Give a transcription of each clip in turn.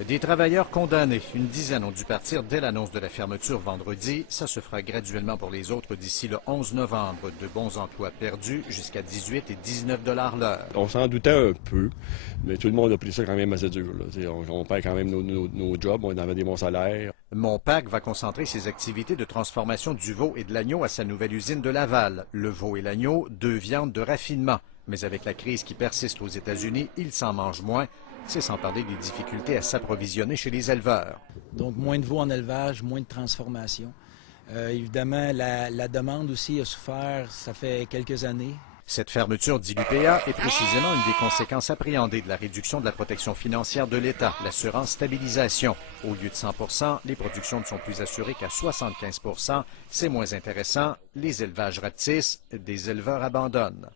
Des travailleurs condamnés, une dizaine ont dû partir dès l'annonce de la fermeture vendredi. Ça se fera graduellement pour les autres d'ici le 11 novembre. De bons emplois perdus jusqu'à 18 et 19 $ l'heure. On s'en doutait un peu, mais tout le monde a pris ça quand même assez dur. On perd quand même nos jobs, on avait des bons salaires. Monpac va concentrer ses activités de transformation du veau et de l'agneau à sa nouvelle usine de Laval. Le veau et l'agneau, deux viandes de raffinement. Mais avec la crise qui persiste aux États-Unis, il s'en mange moins. C'est sans parler des difficultés à s'approvisionner chez les éleveurs. Donc, moins de veaux en élevage, moins de transformation. Évidemment, la demande aussi a souffert, ça fait quelques années. Cette fermeture, dit l'UPA, est précisément une des conséquences appréhendées de la réduction de la protection financière de l'État, l'assurance stabilisation. Au lieu de 100 % les productions ne sont plus assurées qu'à 75 %. C'est moins intéressant. Les élevages rapetissent, des éleveurs abandonnent.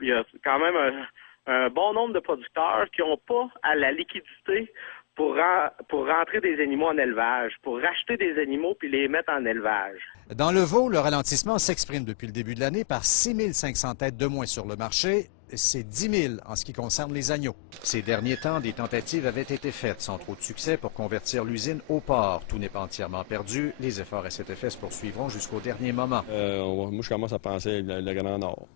Il y a quand même un bon nombre de producteurs qui n'ont pas à la liquidité pour rentrer des animaux en élevage, pour racheter des animaux puis les mettre en élevage. Dans le veau, le ralentissement s'exprime depuis le début de l'année par 6 500 têtes de moins sur le marché. C'est 10 000 en ce qui concerne les agneaux. Ces derniers temps, des tentatives avaient été faites sans trop de succès pour convertir l'usine au port. Tout n'est pas entièrement perdu. Les efforts à cet effet se poursuivront jusqu'au dernier moment. Moi, je commence à penser le Grand Nord.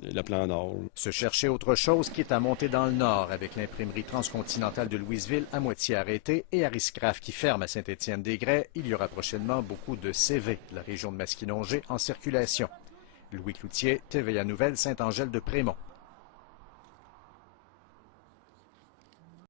Le plan Nord. Se chercher autre chose, quitte à monter dans le Nord, avec l'imprimerie transcontinentale de Louisville à moitié arrêtée et Harris-Craft qui ferme à Saint-Étienne-des-Grès. Il y aura prochainement beaucoup de CV, la région de Masquinongé, en circulation. Louis Cloutier, TVA Nouvelles, Saint-Angèle-de-Prémont.